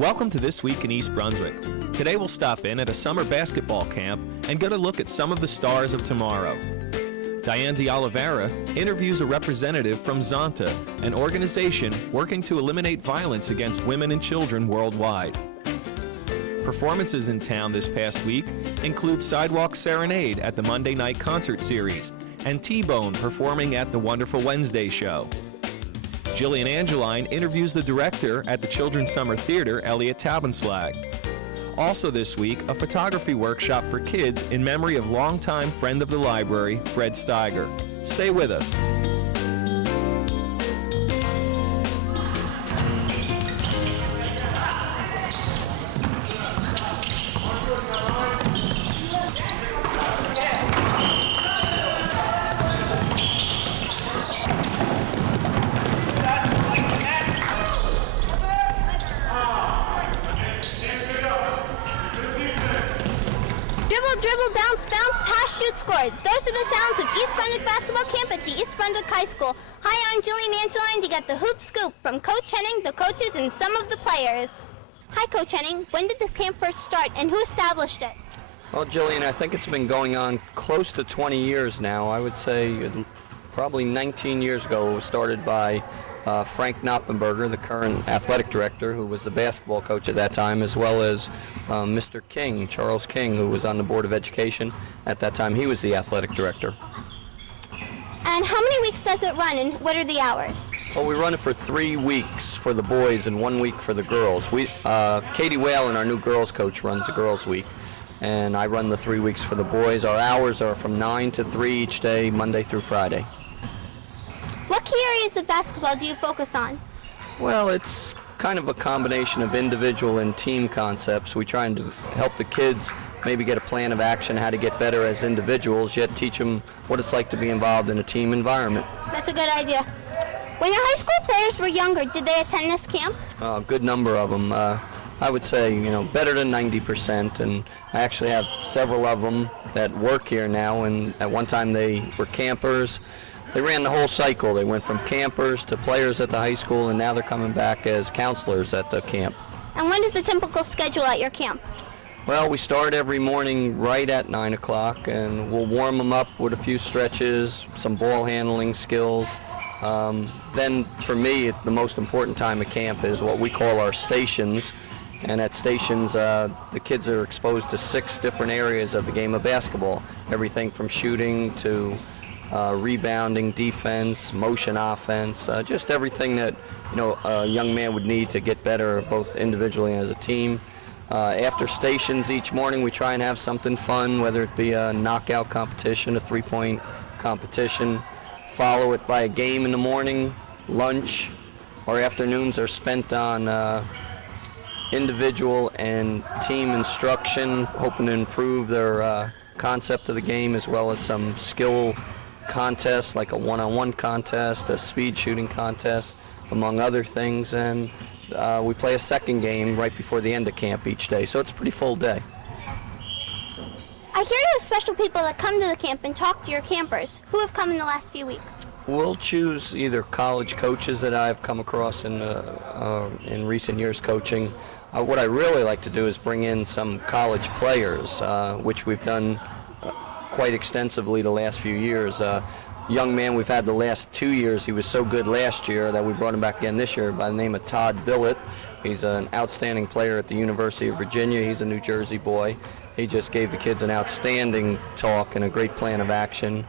Welcome to This Week in East Brunswick. Today we'll stop in at a summer basketball camp and get a look at some of the stars of tomorrow. Diane de Oliveira interviews a representative from Zonta, an organization working to eliminate violence against women and children worldwide. Performances in town this past week include Sidewalk Serenade at the Monday Night Concert Series and T-Bone performing at the Wonderful Wednesday Show. Jillian Angeline interviews the director at the Children's Summer Theater, Elliot Taubenslag. Also this week, a photography workshop for kids in memory of longtime friend of the library, Fred Steiger. Stay with us. Dribble, bounce, pass, shoot, score. Those are the sounds of East Brunswick basketball camp at the East Brunswick High School. Hi, I'm Jillian Angeline to get the hoop scoop from Coach Henning, the coaches, and some of the players. Hi, Coach Henning. When did the camp first start, and who established it? Well, Jillian, I think it's been going on close to 20 years now. I would say probably 19 years ago. It was started by Frank Knoppenberger, the current athletic director, who was the basketball coach at that time, as well as Mr. King, Charles King, who was on the Board of Education. At that time, he was the athletic director. And how many weeks does it run, and what are the hours? Well, we run it for 3 weeks for the boys and 1 week for the girls. Katie Whalen, our new girls coach, runs the girls' week, and I run the 3 weeks for the boys. Our hours are from 9 to 3 each day, Monday through Friday. What key areas of basketball do you focus on? Well, it's kind of a combination of individual and team concepts. We try and help the kids maybe get a plan of action, how to get better as individuals, yet teach them what it's like to be involved in a team environment. That's a good idea. When your high school players were younger, did they attend this camp? A good number of them. I would say, better than 90%, and I actually have several of them that work here now, and at one time they were campers. They ran the whole cycle. They went from campers to players at the high school, and now they're coming back as counselors at the camp. And when is the typical schedule at your camp? Well, we start every morning right at 9 o'clock, and we'll warm them up with a few stretches, some ball handling skills. Then, for me, the most important time at camp is what we call our stations. And at stations, the kids are exposed to 6 different areas of the game of basketball, everything from shooting to rebounding, defense, motion offense, just everything that a young man would need to get better both individually and as a team. After stations each morning, we try and have something fun, whether it be a knockout competition, a three-point competition, follow it by a game in the morning, lunch. Our afternoons are spent on individual and team instruction, hoping to improve their concept of the game, as well as some skill contests like a one-on-one contest, a speed shooting contest, among other things, and we play a second game right before the end of camp each day, so it's a pretty full day. I hear you have special people that come to the camp and talk to your campers. Who have come in the last few weeks? We'll choose either college coaches that I've come across in recent years coaching. What I really like to do is bring in some college players, which we've done quite extensively the last few years. Young man we've had the last 2 years, he was so good last year that we brought him back again this year, by the name of Todd Billett. He's an outstanding player at the University of Virginia. He's a New Jersey boy. He just gave the kids an outstanding talk and a great plan of action.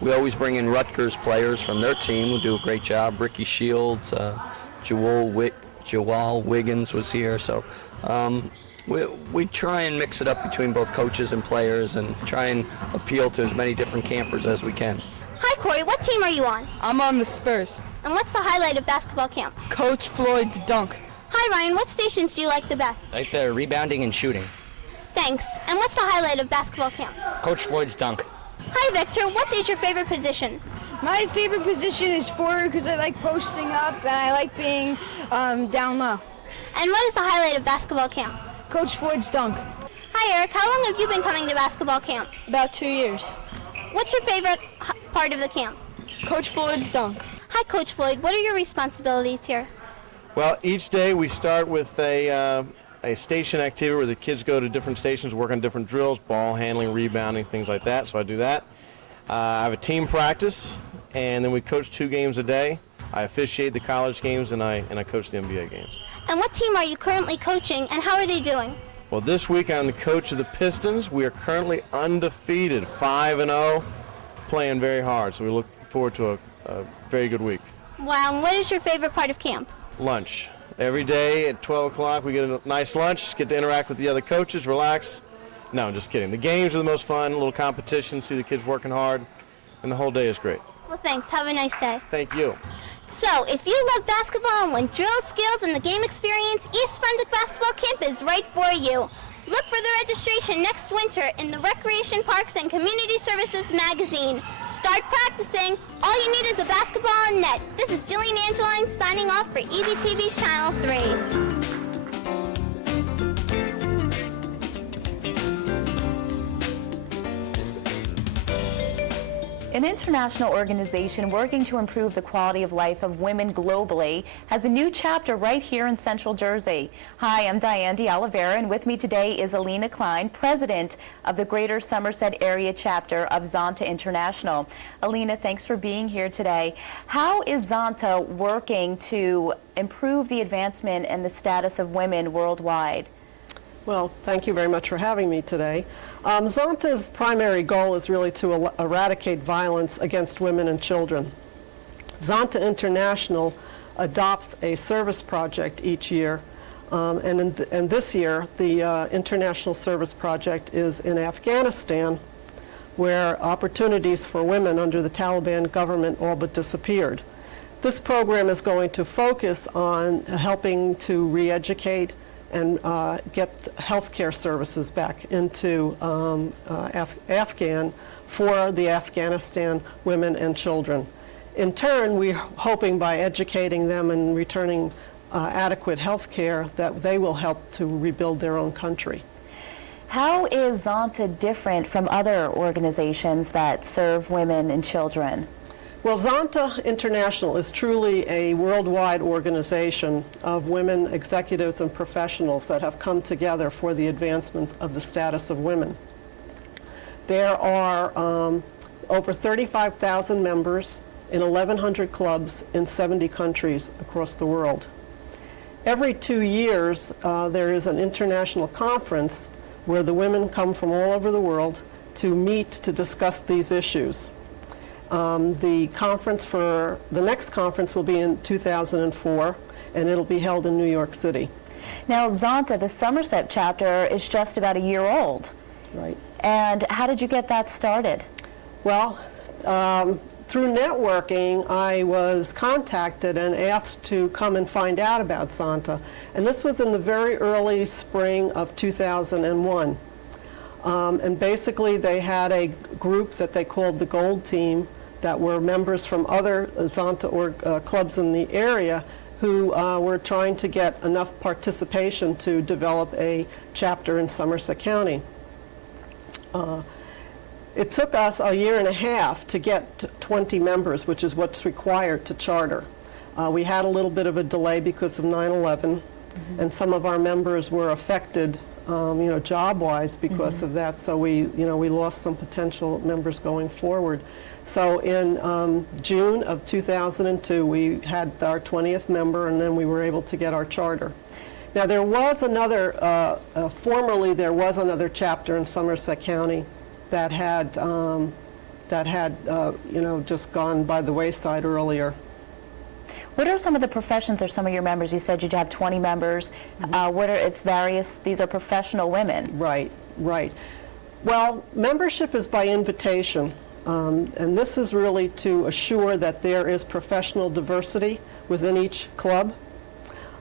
We always bring in Rutgers players from their team who do a great job. Ricky Shields, Joel Wiggins was here. So we try and mix it up between both coaches and players and try and appeal to as many different campers as we can. Hi, Corey. What team are you on? I'm on the Spurs. And what's the highlight of basketball camp? Coach Floyd's dunk. Hi, Ryan. What stations do you like the best? I like the rebounding and shooting. Thanks. And what's the highlight of basketball camp? Coach Floyd's dunk. Hi, Victor. What is your favorite position? My favorite position is forward because I like posting up and I like being down low. And what is the highlight of basketball camp? Coach Floyd's dunk. Hi, Eric. How long have you been coming to basketball camp? About 2 years. What's your favorite part of the camp? Coach Floyd's dunk. Hi, Coach Floyd. What are your responsibilities here? Well, each day we start with a station activity where the kids go to different stations, work on different drills, ball handling, rebounding, things like that. So I do that. I have a team practice, and then we coach 2 games a day. I officiate the college games, and I coach the NBA games. And what team are you currently coaching, and how are they doing? Well, this week I'm the coach of the Pistons. We are currently undefeated, 5-0, playing very hard. So we look forward to a very good week. Wow, and what is your favorite part of camp? Lunch. Every day at 12 o'clock we get a nice lunch, get to interact with the other coaches, relax. No, I'm just kidding. The games are the most fun, a little competition, see the kids working hard, and the whole day is great. Well, thanks. Have a nice day. Thank you. So, if you love basketball and want drill skills and the game experience, East Brunswick Basketball Camp is right for you. Look for the registration next winter in the Recreation Parks and Community Services magazine. Start practicing. All you need is a basketball and net. This is Jillian Angeline signing off for EBTV Channel 3. An international organization working to improve the quality of life of women globally has a new chapter right here in Central Jersey. Hi, I'm Diane D'Oliveira, and with me today is Alina Klein, president of the Greater Somerset Area chapter of Zonta International. Alina, thanks for being here today. How is Zonta working to improve the advancement and the status of women worldwide? Well, thank you very much for having me today. Zonta's primary goal is really to eradicate violence against women and children. Zonta International adopts a service project each year, and this year the International Service Project is in Afghanistan, where opportunities for women under the Taliban government all but disappeared. This program is going to focus on helping to re-educate and get health care services back into Afghan for the Afghanistan women and children. In turn, we're hoping by educating them and returning adequate health care that they will help to rebuild their own country. How is Zonta different from other organizations that serve women and children? Well, Zonta International is truly a worldwide organization of women executives and professionals that have come together for the advancement of the status of women. There are over 35,000 members in 1,100 clubs in 70 countries across the world. Every 2 years, there is an international conference where the women come from all over the world to meet to discuss these issues. The next conference will be in 2004, and it'll be held in New York City. Now, Zonta, the Somerset chapter, is just about a year old. Right. And how did you get that started? Well, through networking, I was contacted and asked to come and find out about Zonta, and this was in the very early spring of 2001. And basically, they had a group that they called the Gold Team that were members from other Zonta clubs in the area who were trying to get enough participation to develop a chapter in Somerset County. It took us a year and a half to get 20 members, which is what's required to charter. We had a little bit of a delay because of 9/11, and some of our members were affected job-wise because of that, so we lost some potential members going forward. So in June of 2002, we had our 20th member, and then we were able to get our charter. Now, there was another, formerly there was another chapter in Somerset County that had just gone by the wayside earlier. What are some of the professions or some of your members? You said you'd have 20 members. What are its various, these are professional women. Right, right. Well, membership is by invitation, and this is really to assure that there is professional diversity within each club.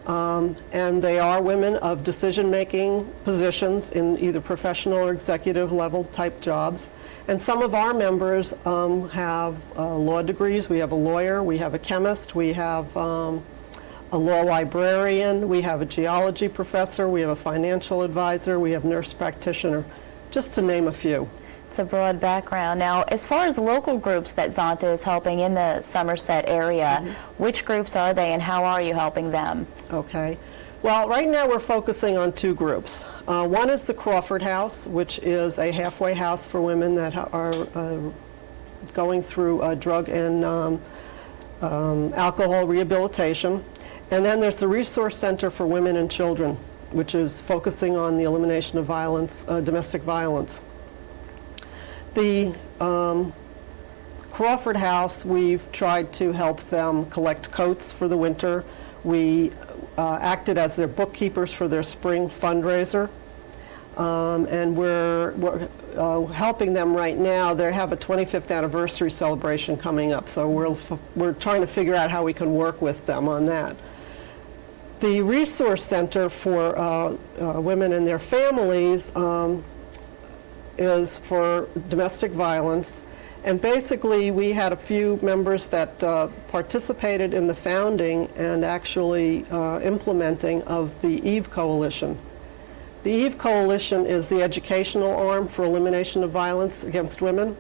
And they are women of decision-making positions in either professional or executive level type jobs. And some of our members have law degrees. We have a lawyer, we have a chemist, we have a law librarian, we have a geology professor, we have a financial advisor, we have nurse practitioner, just to name a few. It's a broad background. Now, as far as local groups that Zonta is helping in the Somerset area, which groups are they and how are you helping them? Okay. Well, right now we're focusing on two groups. One is the Crawford House, which is a halfway house for women that are going through drug and alcohol rehabilitation. And then there's the Resource Center for Women and Children, which is focusing on the elimination of violence, domestic violence. The Crawford House, we've tried to help them collect coats for the winter. We acted as their bookkeepers for their spring fundraiser. And we're helping them right now. They have a 25th anniversary celebration coming up, so we're trying to figure out how we can work with them on that. The Resource Center for Women and their Families is for domestic violence. And basically, we had a few members that participated in the founding and actually implementing of the EVE Coalition. The EVE Coalition is the educational arm for elimination of violence against women.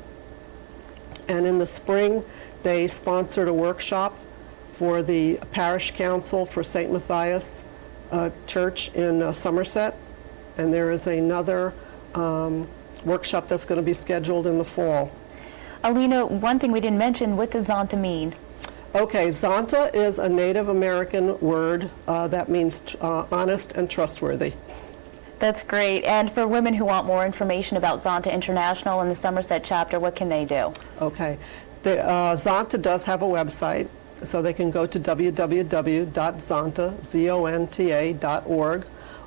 And in the spring, they sponsored a workshop for the Parish Council for St. Matthias Church in Somerset. And there is another workshop that's going to be scheduled in the fall. Alina, one thing we didn't mention, what does Zonta mean? Okay, Zonta is a Native American word that means honest and trustworthy. That's great. And for women who want more information about Zonta International and the Somerset chapter, what can they do? Okay, Zonta does have a website, so they can go to www.zonta.org,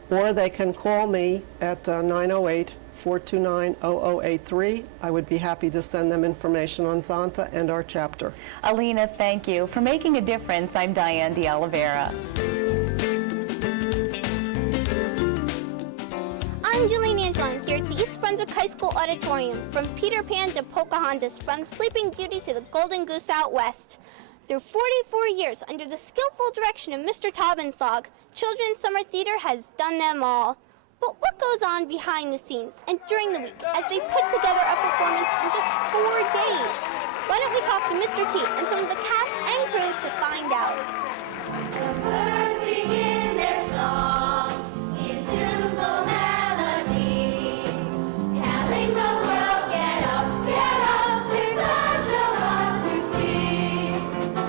or they can call me at 908-429-0083. I would be happy to send them information on Zonta and our chapter. Alina, thank you. For making a difference, I'm Diane de Oliveira. I'm Julie Angeline here at the East Brunswick High School Auditorium. From Peter Pan to Pocahontas, from Sleeping Beauty to the Golden Goose out west. Through 44 years, under the skillful direction of Mr. Taubenslag, Children's Summer Theater has done them all. But what goes on behind the scenes and during the week as they put together a performance in just 4 days? Why don't we talk to Mr. T and some of the cast and crew to find out? The birds begin their song in tuneful melody, telling the world, get up, there's such a lot to see.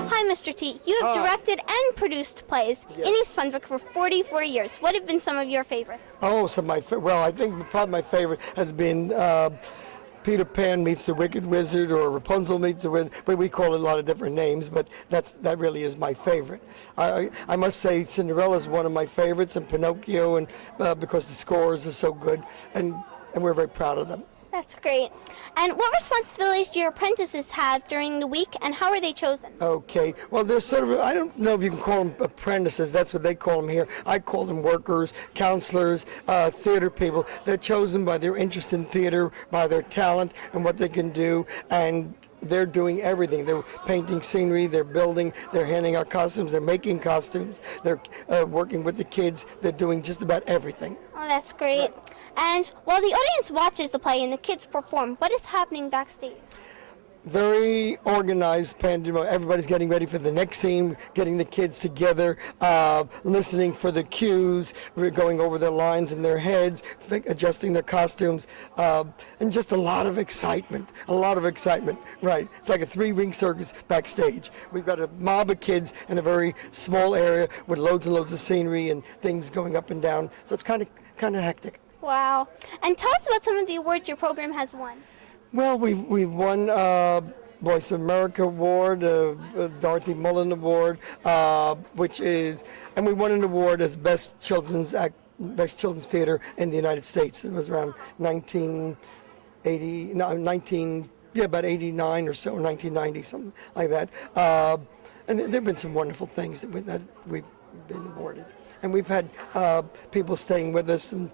Hi, Mr. T. You have directed and produced plays in East Brunswick for 44 years. What have been some of your favorites? Oh, so I think probably my favorite has been Peter Pan meets the Wicked Wizard, or Rapunzel meets the Wizard, but we call it a lot of different names, but that really is my favorite. I must say Cinderella is one of my favorites, and Pinocchio, and because the scores are so good, and we're very proud of them. That's great. And what responsibilities do your apprentices have during the week, and how are they chosen? Okay, well, there's sort of, I don't know if you can call them apprentices, that's what they call them here. I call them workers, counselors, theater people. They're chosen by their interest in theater, by their talent and what they can do, and they're doing everything. They're painting scenery, they're building, they're handing out costumes, they're making costumes, they're working with the kids, they're doing just about everything. Oh, that's great. And while the audience watches the play and the kids perform, what is happening backstage? Very organized pandemonium. Everybody's getting ready for the next scene, getting the kids together, listening for the cues, going over their lines in their heads, adjusting their costumes, and just a lot of excitement, right. It's like a 3-ring circus backstage. We've got a mob of kids in a very small area with loads and loads of scenery and things going up and down, so it's kind of hectic. Wow. And tell us about some of the awards your program has won. Well, we've won Voice of America Award, Dorothy Mullen Award, and we won an award as Best Children's Theater in the United States. It was around about 89 or so, 1990, something like that. And there have been some wonderful things that we've been awarded. And we've had people staying with us and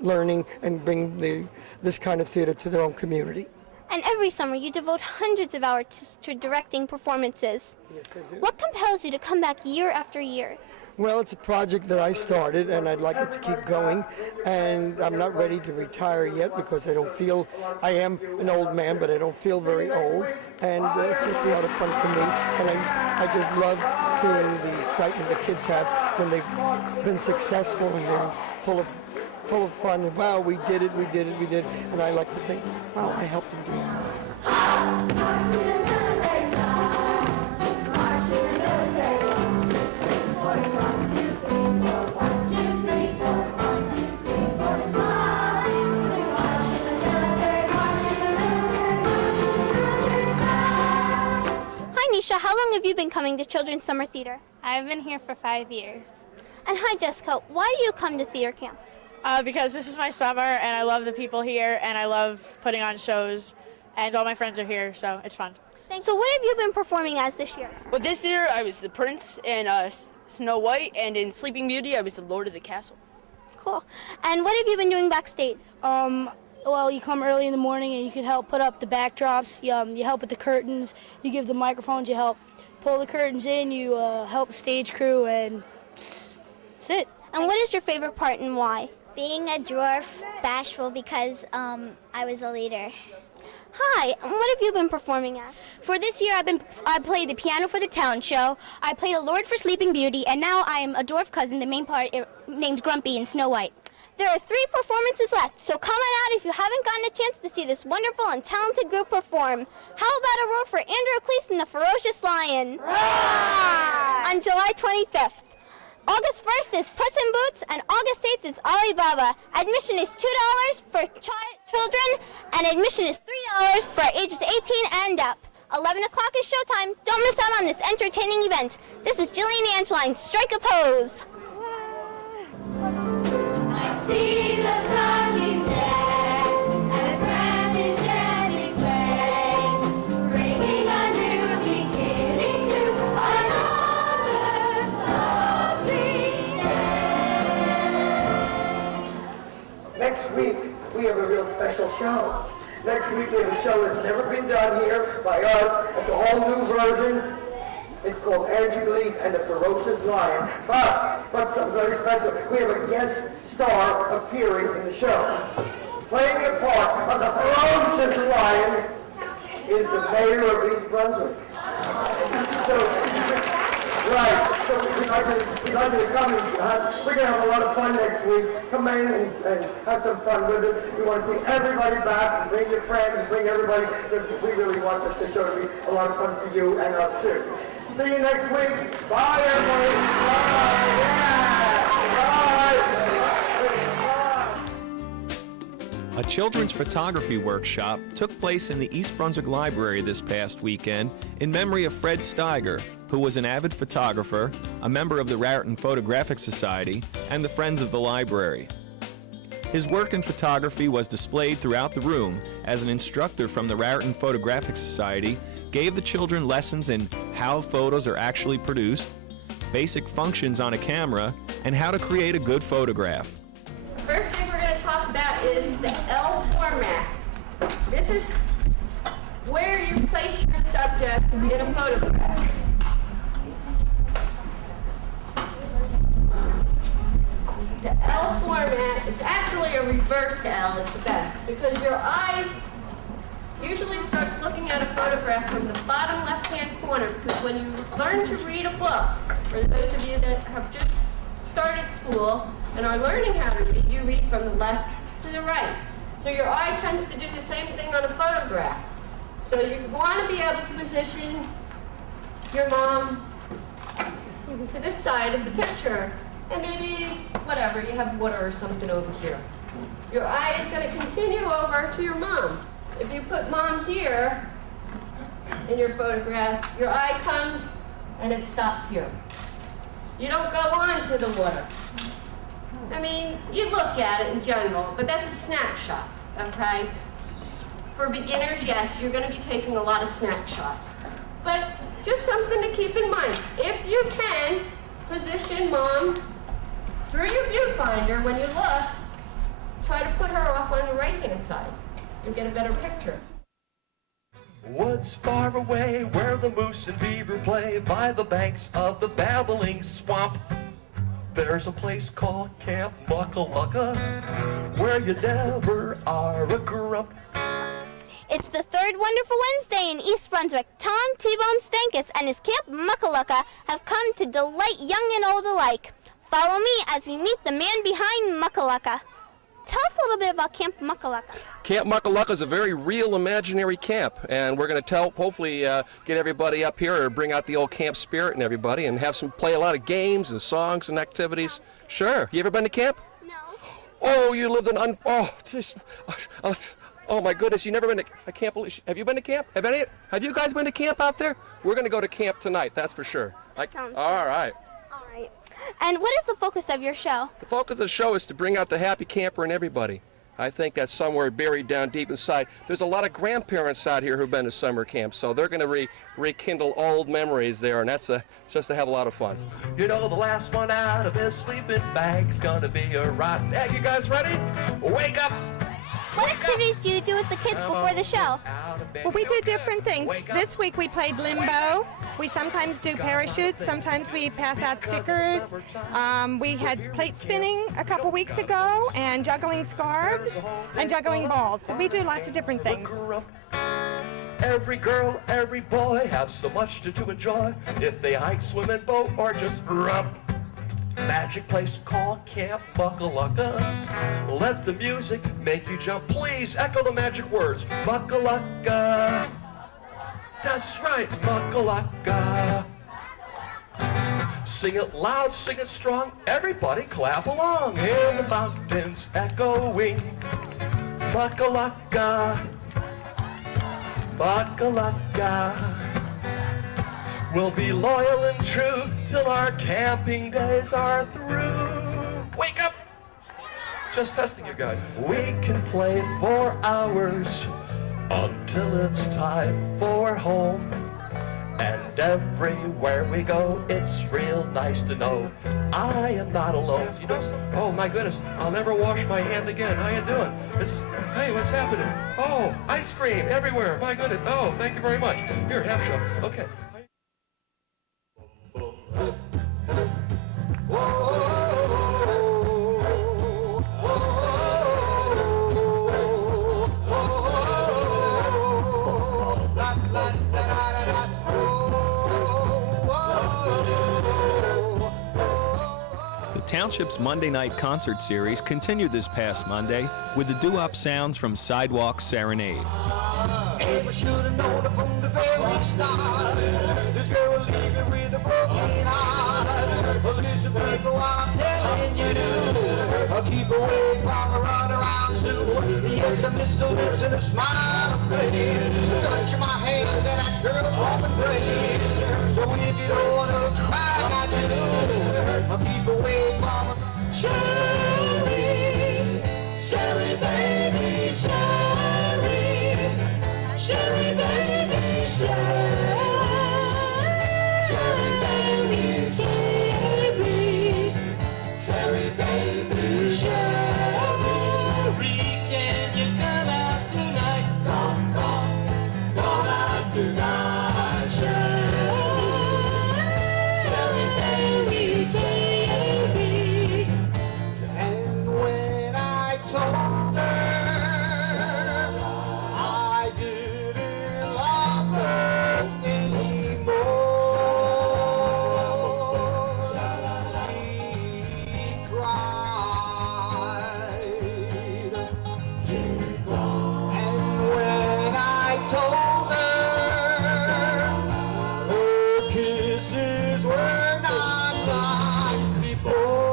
learning and bring this kind of theater to their own community. And every summer you devote hundreds of hours to directing performances. Yes, I do. What compels you to come back year after year? Well, it's a project that I started, and I'd like it to keep going. And I'm not ready to retire yet because I don't feel, I am an old man, but I don't feel very old. And it's just a lot of fun for me. And I just love seeing the excitement the kids have when they've been successful and they're full of fun. And, wow, we did it. And I like to think, wow, I helped them do it. Nisha, how long have you been coming to Children's Summer Theater? I've been here for 5 years. And hi, Jessica. Why do you come to theater camp? Because this is my summer, and I love the people here, and I love putting on shows, and all my friends are here, so it's fun. Thanks. So what have you been performing as this year? Well, this year I was the Prince in Snow White, and in Sleeping Beauty I was the Lord of the Castle. Cool. And what have you been doing backstage? Well, you come early in the morning and you can help put up the backdrops, you help with the curtains, you give the microphones, you help pull the curtains in, you help stage crew, and that's it. And what is your favorite part and why? Being a dwarf, bashful because I was a leader. Hi, and what have you been performing at? For this year, I played the piano for the talent show, I played a lord for Sleeping Beauty, and now I am a dwarf cousin, the main part named Grumpy in Snow White. There are 3 performances left, so come on out if you haven't gotten a chance to see this wonderful and talented group perform. How about a roar for Andrew Cleese and the Ferocious Lion? Roar! On July 25th. August 1st is Puss in Boots, and August 8th is Alibaba. Admission is $2 for children, and admission is $3 for ages 18 and up. 11 o'clock is showtime. Don't miss out on this entertaining event. This is Jillian Angeline. Strike a pose. See the sunbeams dance as branches gently sway, bringing a new beginning to another lovely day. Next week, we have a real special show. Next week, we have a show that's never been done here by us. It's a whole new version. It's called Andrew Cleese and the Ferocious Lion. But something very special. We have a guest star appearing in the show. Playing the part of the Ferocious Lion is the mayor of East Brunswick. So we'd like you to come and we're going to have a lot of fun next week. Come in and have some fun with us. We want to see everybody back. Bring your friends, bring everybody. We really want the show to be a lot of fun for you and us too. See you next week. Bye, everybody. Bye. Yeah. Bye. A children's photography workshop took place in the East Brunswick Library this past weekend in memory of Fred Steiger, who was an avid photographer, a member of the Raritan Photographic Society, and the Friends of the Library. His work in photography was displayed throughout the room as an instructor from the Raritan Photographic Society gave the children lessons in how photos are actually produced, basic functions on a camera, and how to create a good photograph. First thing we're going to talk about is the L format. This is where you place your subject in a photograph. The L format, it's actually a reversed L is the best because your eye usually starts looking at a photograph from the bottom left-hand corner, because when you learn to read a book, for those of you that have just started school and are learning how to read, you read from the left to the right. So your eye tends to do the same thing on a photograph. So you want to be able to position your mom to this side of the picture, and maybe, whatever, you have water or something over here. Your eye is going to continue over to your mom. If you put mom here in your photograph, your eye comes and it stops here. You don't go on to the water. I mean, you look at it in general, but that's a snapshot, okay? For beginners, yes, you're going to be taking a lot of snapshots. But just something to keep in mind. If you can, position mom through your viewfinder when you look, try to put her off on the right-hand side. You'll get a better picture. Woods far away where the moose and beaver play by the banks of the babbling swamp. There's a place called Camp Muckalucka where you never are a grump. It's the third Wonderful Wednesday in East Brunswick. Tom T-Bone Stankus and his Camp Muckalucka have come to delight young and old alike. Follow me as we meet the man behind Muckalucka. Tell us a little bit about Camp Muckalucka. Camp Muckalucka is a very real imaginary camp, and we're going to hopefully get everybody up here or bring out the old camp spirit in everybody and have play a lot of games and songs and activities. Sure. You ever been to camp? No. Oh, you lived in oh my goodness, you never been to, I can't believe, have you been to camp? Have you guys been to camp out there? We're going to go to camp tonight, that's for sure. All right. All right. And what is the focus of your show? The focus of the show is to bring out the happy camper in everybody. I think that's somewhere buried down deep inside. There's a lot of grandparents out here who've been to summer camp, so they're going to rekindle old memories there, and that's just to have a lot of fun. You know the last one out of his sleeping bag's gonna be a rotten egg. You guys ready? Wake up! What activities do you do with the kids before the show? Well, we do different things. This week we played limbo. We sometimes do parachutes. Sometimes we pass out stickers. We had plate spinning a couple weeks ago, and juggling scarves, and juggling balls. So we do lots of different things. Every girl, every boy have so much to enjoy. If they hike, swim, and boat, or just rump. Magic place called Camp Muckalucka. Let the music make you jump. Please echo the magic words. Muckalucka. That's right, Muckalucka. Sing it loud, sing it strong. Everybody clap along. Hear the mountains echoing. Muckalucka. Muckalucka. We'll be loyal and true till our camping days are through. Wake up! Just testing you guys. We can play for hours until it's time for home. And everywhere we go, it's real nice to know I am not alone. You know, oh my goodness, I'll never wash my hand again. How you doing? Hey, what's happening? Oh, ice cream everywhere. My goodness. Oh, thank you very much. Here, have some. Okay. The Township's Monday night concert series continued this past Monday with the doo-wop sounds from Sidewalk Serenade. Ever should have known her from the very start. This girl will leave me with a broken heart. But listen, people, what I'm telling you, I'll keep away from a runaround soon. Yes, I miss the lips and the smile of face, the touch of my hand and that girl's warm embrace. So if you don't want to cry, I got you. I'll keep away from her. Sherry, Sherry, baby, Sherry. Sherry, baby, Sherry. Sherry, baby, Sherry. Sherry, baby, Sherry. Can you come out tonight? Come out tonight. Sherry, baby, Sherry. And when I told her I didn't love her anymore, she cried. And when I told her her kisses were not like before,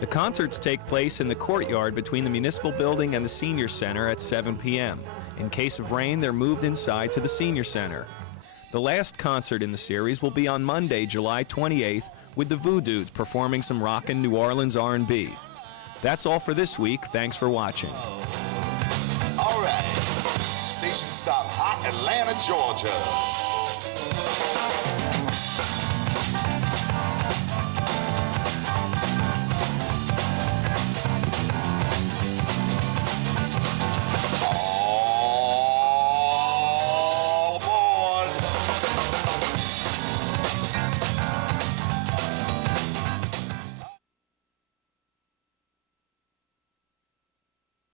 The concerts take place in the courtyard between the Municipal Building and the Senior Center at 7 p.m. In case of rain, they're moved inside to the Senior Center. The last concert in the series will be on Monday, July 28th, with the Voodoo's performing some rockin' New Orleans R&B. That's all for this week. Thanks for watching. All right. Station stop, hot Atlanta, Georgia.